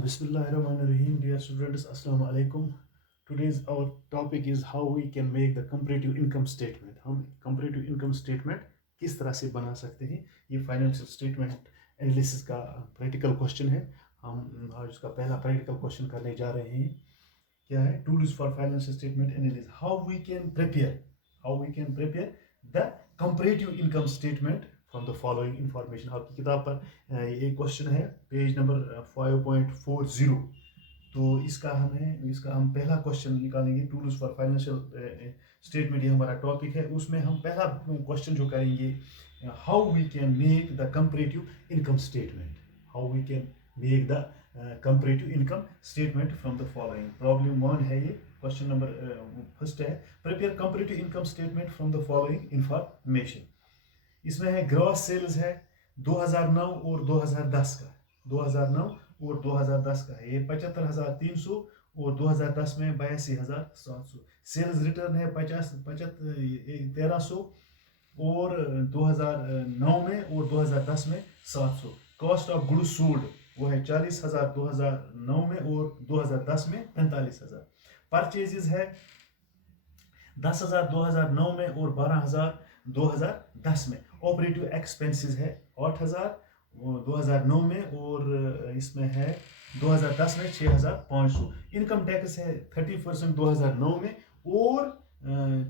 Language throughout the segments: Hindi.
Bismillahirrahmanirrahim. Dear students, Assalamu alaikum. Today's our topic is how we can make the comparative income statement. हम comparative income statement किस तरह से बना सकते हैं? ये financial statement analysis का practical question है. हम आज उसका पहला practical question करने जा रहे हैं. क्या है? Tools for financial statement analysis. How we can prepare the comparative income statement from the following information. आपकी किताब पर ये क्वेश्चन है पेज नंबर 5.40. तो इसका हम पहला क्वेश्चन निकालेंगे. टूल्स फॉर फाइनेंशियल स्टेटमेंट ये हमारा टॉपिक है. उसमें हम पहला क्वेश्चन जो करेंगे, how we can make the comparative income statement. How we can make the comparative income statement from the following. Problem 1 है ये. क्वेश्चन नंबर फर्स्ट है, prepare comparative income statement from the following information. इसमें है ग्रॉस सेल्स है 2009 और 2010 का. 2009 और 2010 का है. ये 75,300 और 2010 में 82,700. सेल्स रिटर्न है 1300 और 2009 में और 2010 में 700. कॉस्ट ऑफ गुड्स सोल्ड वो है 40,000 2009 में और 2010 में 45,000. परचेजेस है 10,000 2009 में और 12,000 2010 में. ऑपरेटिव एक्सपेंसेस है 8,000 2009 में और इसमें है 2010 में 6,500. इनकम टैक्स है 30% 2009 में और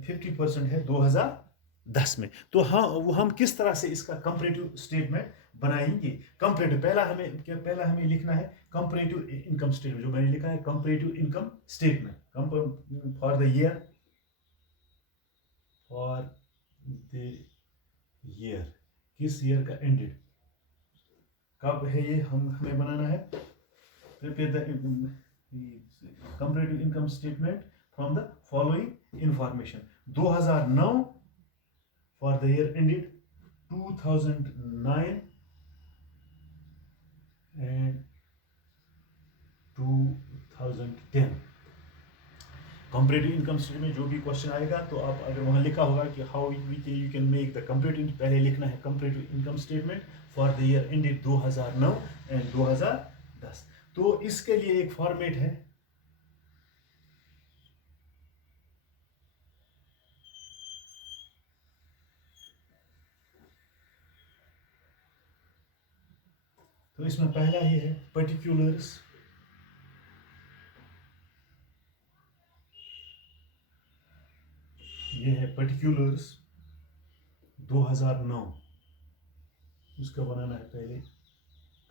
50% है 2010 में. तो हम किस तरह से इसका कंपैरेटिव स्टेटमेंट बनाएंगे. कंपैरेटिव पहला हमें लिखना है कंपैरेटिव इनकम स्टेटमेंट. जो मैंने लिखा है comparative income statement for the year. किस ईयर का एंडेड कब है ये हमें बनाना है. Prepare the comparative income statement from the following information. 2009 for the year ended 2009 and 2010. Comparative income statement जो भी क्वेश्चन आएगा तो आप अगर वहाँ लिखा होगा कि how you can make the comparative, पहले लिखना है comparative income statement for the year ended 2009 and 2010. तो इसके लिए एक फॉर्मेट है. तो इसमें पहला ही है पर्टिकुलर्स. ये है पर्टिकुलर्स 2009. उसका बनाना है पहले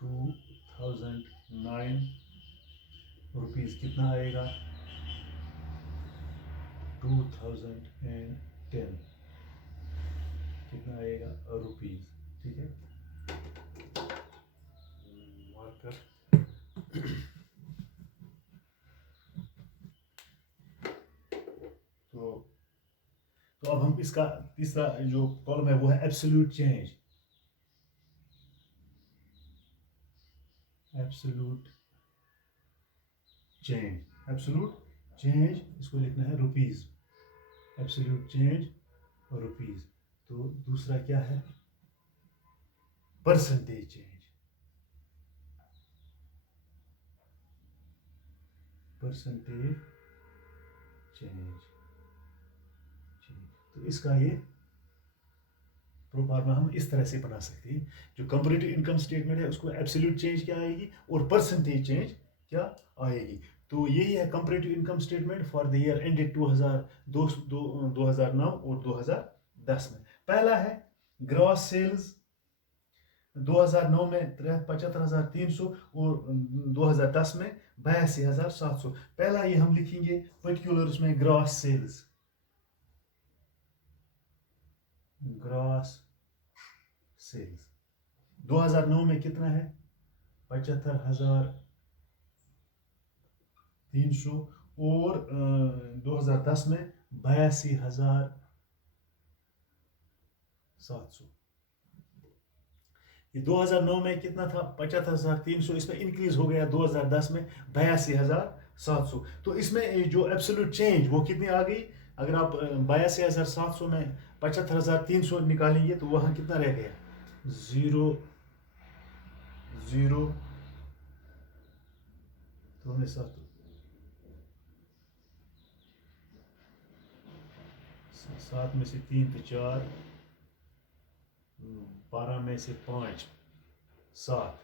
2009 रुपीज. कितना आएगा 2010 कितना आएगा रुपीज. ठीक है, मार्कर. तो अब हम इसका तीसरा जो कॉलम है वो है एब्सोल्यूट चेंज. एब्सोल्यूट चेंज इसको लिखना है रुपीज. Absolute change rupees. तो दूसरा क्या है परसेंटेज चेंज. तो इसका ये प्रोफार्मा हम इस तरह से बना सकते हैं. जो कंपैरेटिव इनकम स्टेटमेंट है उसको एब्सोल्यूट चेंज क्या आएगी और परसेंटेज चेंज क्या आएगी. तो यही है comparative income statement for the year ended 2009 और 2010 में. पहला है ग्रॉस सेल्स 2009 में 75,300 और 2010 में 82,700. पहला ये हम लिखेंगे पर्टिकुलर्स में ग्रॉस सेल्स. 2009 में कितना है 75,300 और 2010 में 82,700. ये 2009 में कितना था 75,300. इसमें इंक्रीज हो गया 2010 में 82,700. तो इसमें जो एब्सोल्यूट चेंज वो कितनी आ गई. अगर आप 82,700 में 75,300 निकालेंगे तो वहाँ कितना रह गया 0 0 तो हमने 7 में से 3 तो 4, 12 में से 5, 7,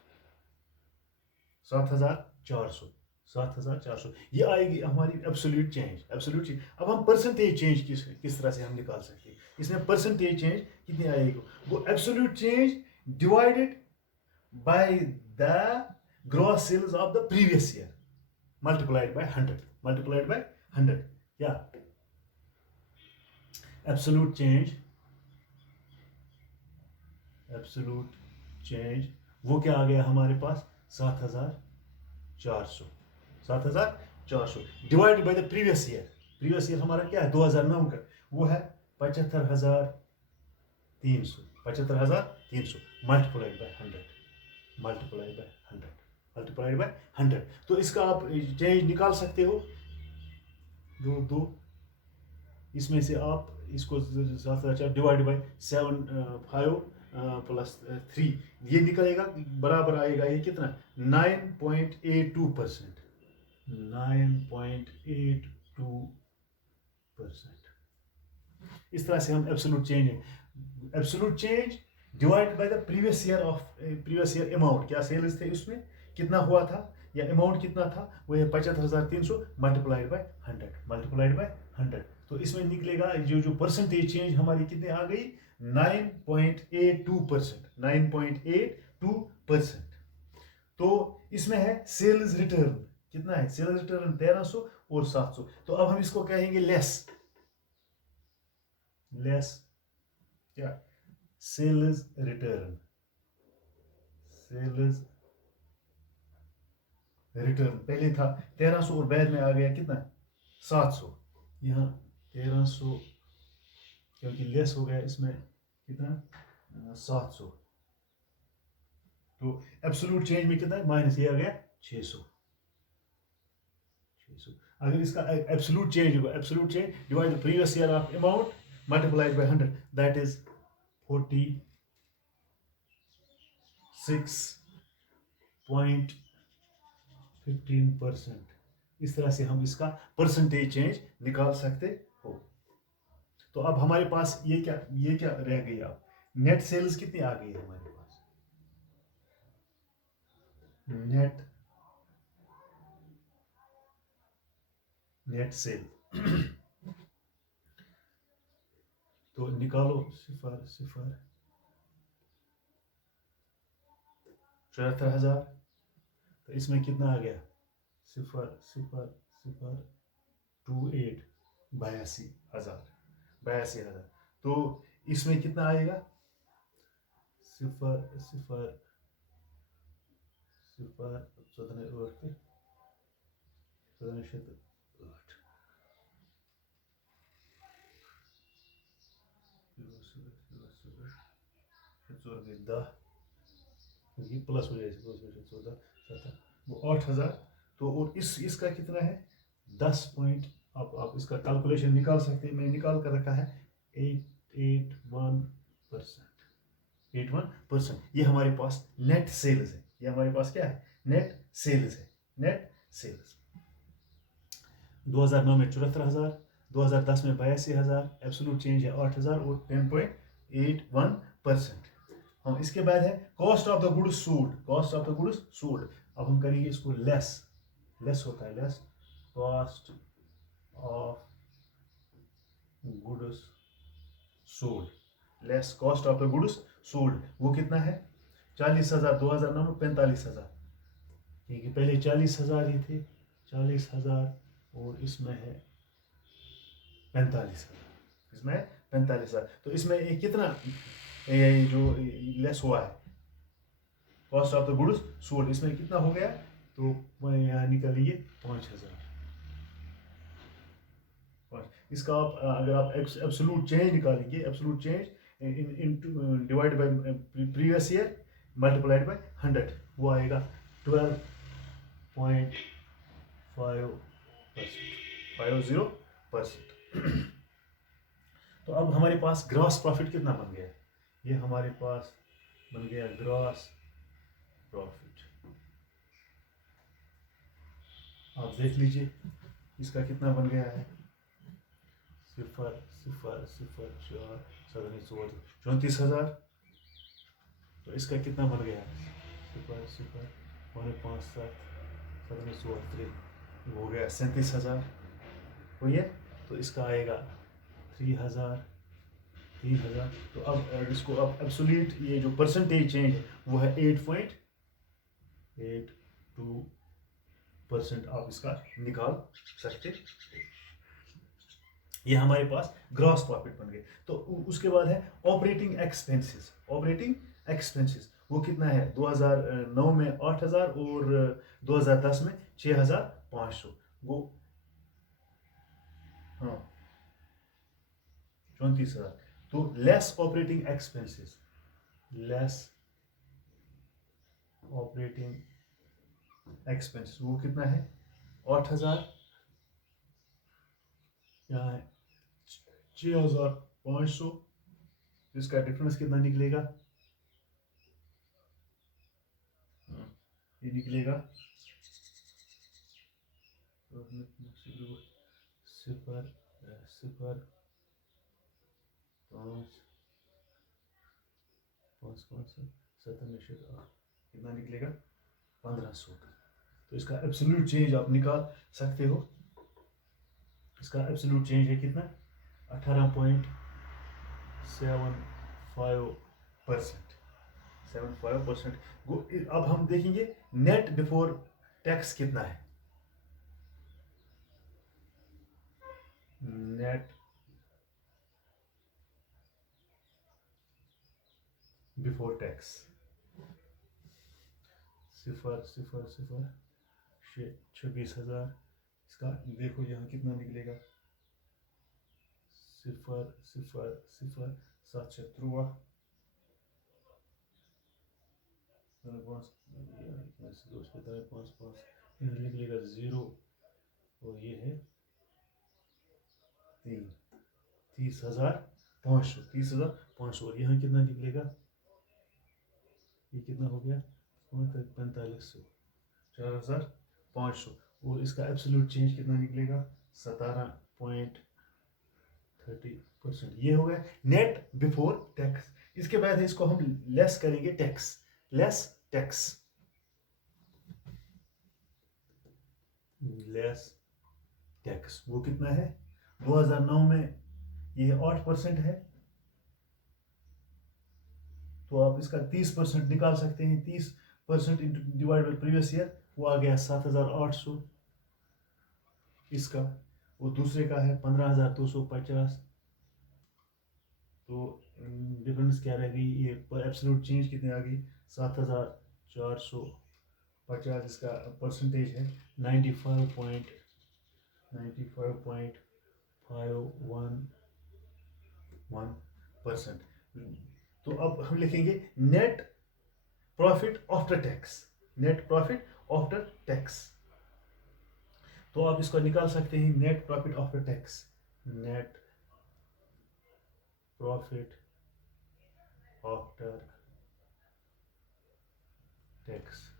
7,400, 7,400 ये आएगी हमारी एब्सोल्यूट चेंज। एब्सोल्यूट चेंज अब हम परसेंटेज चेंज किस तरह से हम निकाल सकते हैं। इसमें परसेंटेज चेंज कितनी आएगी, वो absolute change divided by the gross sales of the previous year multiplied by 100, multiplied by 100। क्या एब्सोल्यूट चेंज, एब्सोल्यूट चेंज वो क्या आ गया हमारे पास 7,400, 7,400 divided by the previous year. Previous year हमारा क्या है 2009 का, वो है 75,300, 75,300 multiplied by 100, multiplied by 100, multiplied by 100। तो इसका आप चेंज निकाल सकते हो, दो इसमें से आप इसको 7,400 डिवाइड बाय 5 प्लस 3 ये निकलेगा, बराबर आएगा ये कितना 9.82%, 9.82%। इस तरह से हम एब्सोल्यूट चेंज है, absolute change divide by the previous year amount, क्या सेल्स थे उसमें कितना हुआ था या अमाउंट कितना था, वो है 75,300 मल्टीप्लाइड बाय 100, मल्टीप्लाइड बाय 100। तो इसमें निकलेगा जो परसेंटेज चेंज हमारी कितने आ गई 9.82%, 9.82%। तो इसमें है सेल्स रिटर्न, कितना है सेल्स रिटर्न 1300 और 700। तो अब हम इसको कहेंगे लेस क्या सेल्स रिटर्न, सेल्स रिटर्न पहले था 1300 और बाद में आ गया कितना 700, यहाँ 1300 क्योंकि लेस हो गया इसमें कितना 700। तो एब्सोल्यूट चेंज में कितना माइनस ये आ गया 600। अगर इसका एब्सोल्यूट चेंज होगा, absolute change divide the previous year of amount multiplied by 100, that is 46.15%। इस तरह से हम इसका परसेंटेज चेंज निकाल सकते हो। तो अब हमारे पास ये क्या रह गई, अब नेट सेल्स कितनी आ गई है हमारे पास, नेट सेल तो निकालो 74,000। तो इसमें कितना आ गया 0.0028, 82,000। तो इसमें कितना आएगा 0.0014, 14,8 10 प्लस हो जाए 14, 17 वो 8,000। तो और इसका कितना है 10 पॉइंट, आप इसका कैलकुलेशन निकाल सकते हैं, मैंने निकाल कर रखा है 81%। ये हमारे पास नेट सेल्स है, ये हमारे पास क्या है नेट सेल्स है, नेट सेल्स 2009 में 74,000, 2010 में 82,000, एब्सोल्यूट चेंज है 8,000 और 10.81%। हम इसके बाद है cost of the goods sold, cost of the goods sold. अब हम करेंगे इसको लेस होता है less cost of goods sold, less cost of the goods sold वो कितना है 40,000, 2009 में 45,000, क्योंकि पहले 40,000 ही थे, 40,000 और इसमें है 45,000, इसमें 45,000। तो इसमें एक कितना जो लेस हुआ है cost of the goods sold, इसमें कितना हो गया, तो यहाँ निकालिए 5,000। इसका आप अगर आप एब्सोल्यूट चेंज निकालेंगे, absolute change divide by previous year multiplied by 100 वो आएगा 12.50%। तो अब हमारे पास ग्रॉस प्रॉफिट कितना बन गया, ये हमारे पास बन गया ग्रॉस प्रॉफिट। देख लीजिए इसका कितना बन गया है, 0,0,0,4 34,000। तो इसका कितना बन गया, 0,0,157 हो गया 37,000 हुई है। तो इसका आएगा 3,000। तो अब इसको अब एब्सोल्यूट ये जो परसेंटेज चेंज है वो है 8.82% आप इसका निकाल सकते। ये हमारे पास ग्रॉस प्रॉफिट बन गए। तो उसके बाद है ऑपरेटिंग एक्सपेंसेस वो कितना है, 2009 में 8,000 और 2010 में 6,500। वो हाँ 34,000। तो लेस ऑपरेटिंग एक्सपेंसेस वो कितना है, 8,000, यहाँ है 6,500। इसका डिफरेंस कितना निकलेगा, ये निकलेगा 0,05 कितना निकलेगा 1,500। तो इसका एब्सोल्यूट चेंज आप निकाल सकते हो। इसका एब्सोल्यूट चेंज है कितना, 18.75%। अब हम देखेंगे नेट बिफोर टैक्स कितना है, नेट बिफोर टैक्स 26,000। इसका देखो यहाँ कितना निकलेगा, 0,0,0,753 निकलेगा 0 और ये है 30,500 और यहाँ कितना निकलेगा, ये कितना हो गया 4500, 4,500। और इसका एब्सोल्यूट चेंज कितना निकलेगा 17.30%। ये हो गया नेट बिफोर टैक्स। इसके बाद इसको हम लेस करेंगे लेस टैक्स वो कितना है, 2009 में ये 8% है। तो आप इसका 30% निकाल सकते हैं, 30% डिवाइड बाई प्रीवियस ईयर, वो आ गया 7,800। इसका वो दूसरे का है 15,250। तो डिफरेंस क्या रह गई, ये एब्सोल्यूट चेंज कितने आ गई 7,450। इसका परसेंटेज है 95.51%। तो अब हम लिखेंगे नेट प्रॉफिट आफ्टर टैक्स। तो आप इसको निकाल सकते हैं, नेट प्रॉफिट आफ्टर टैक्स।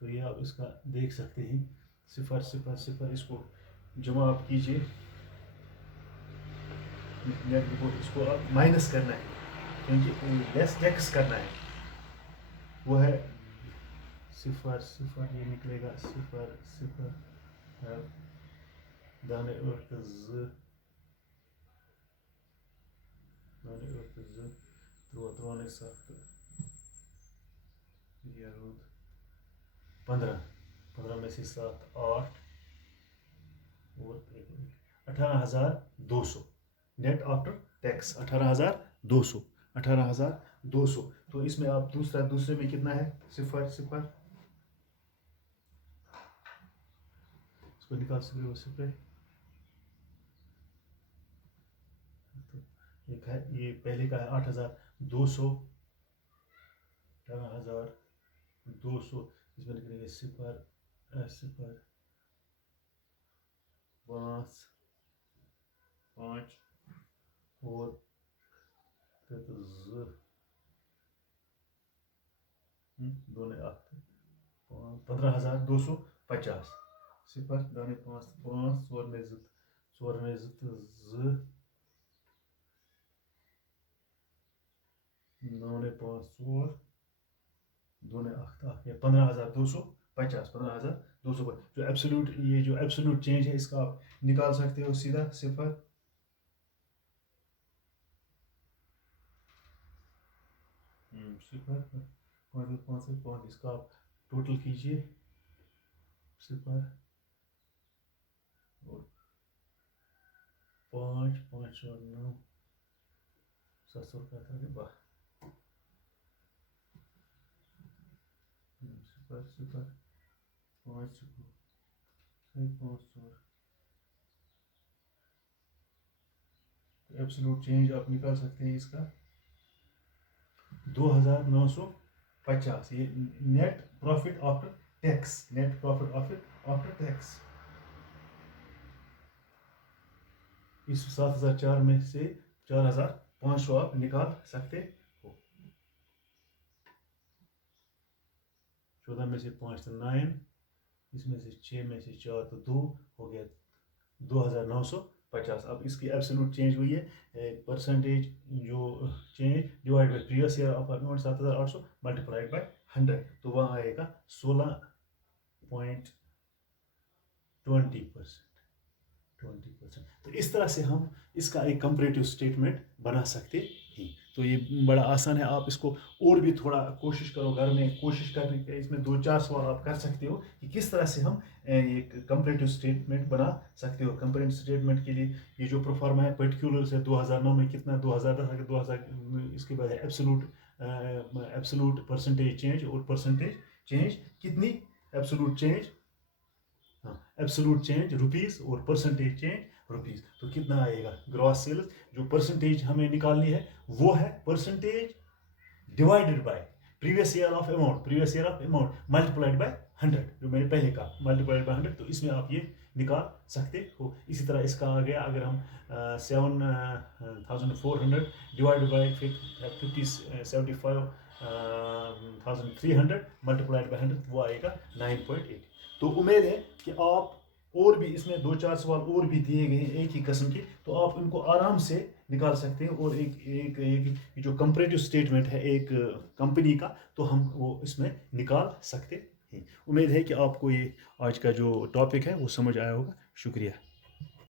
तो ये आप इसका देख सकते हैं 0,0,0 इसको जमा आप कीजिए, इसको आप माइनस करना है क्योंकि लेस टैक्स करना है। वो है 0,0 ये निकलेगा 0,0 दाने त्रोने 7 ये 15 में से 7 8 और 18,200 नेट आफ्टर टैक्स 18,200। तो इसमें आप दूसरे में कितना है 0 इसको निकाल सकते हो 0। एक है ये पहले का है 8,200, 18,200। इसमें लिखेंगे 0 5 5 और 15,250 सिफर दाने 5 5 4 में 2 4 में 2 2 9 में 5 4 2 में 8 ये 15,250 15,250 जो एब्सोल्यूट ये जो एब्सोल्यूट चेंज है इसका आप निकाल सकते हो सीधा सिफर सिफर 5 इसका आप टोटल कीजिए सिफर और 5 5 और 9 700 का था वाह सिफर सिफर 5 5 और एब्सोल्यूट चेंज आप निकाल सकते हैं इसका 2,950 ये net profit after tax net profit after tax इस 7,004 में से 4,500 आप निकाल सकते हो 14 में से 5 तो 9 इसमें से 6 में से 4 तो 2 हो गया 2,950 अब इसकी एब्सोल्यूट चेंज हुई है परसेंटेज जो change divide by previous year of amount 7,800 multiplied by 100 तो वहाँ आएगा 16.20% तो इस तरह से हम इसका एक कंपैरेटिव स्टेटमेंट बना सकते हैं तो ये बड़ा आसान है आप इसको और भी थोड़ा कोशिश करो घर में कोशिश करने के इसमें 2-4 सवाल आप कर सकते हो कि किस तरह से हम एक कंपैरेटिव स्टेटमेंट बना सकते हो कंपैरेटिव स्टेटमेंट के लिए ये जो प्रोफार्मा है पर्टिकुलर से 2009 में कितना 2010 2000 इसके बाद है एब्सोल्यूट परसेंटेज चेंज और परसेंटेज चेंज कितनी absolute change absolute change rupees और परसेंटेज चेंज रुपीस तो कितना आएगा ग्रॉस सेल्स जो परसेंटेज हमें निकालनी है वो है percentage divided by previous year of amount multiplied by 100 जो मैंने पहले कहा मल्टीप्लाइड बाय 100 तो इसमें आप ये निकाल सकते हो इसी तरह इसका आ गया अगर हम 7,400 डिवाइडेड बाय 75,300 मल्टीप्लाइड बाय 100 वो आएगा 9.8 तो उम्मीद है कि आप और भी इसमें 2-4 सवाल और भी दिए गए हैं एक ही किस्म के तो आप इनको आराम से निकाल सकते हैं और एक जो कंपैरेटिव स्टेटमेंट है एक कंपनी का तो हम वो इसमें निकाल सकते हैं उम्मीद है कि आपको ये आज का जो टॉपिक है वो समझ आया होगा शुक्रिया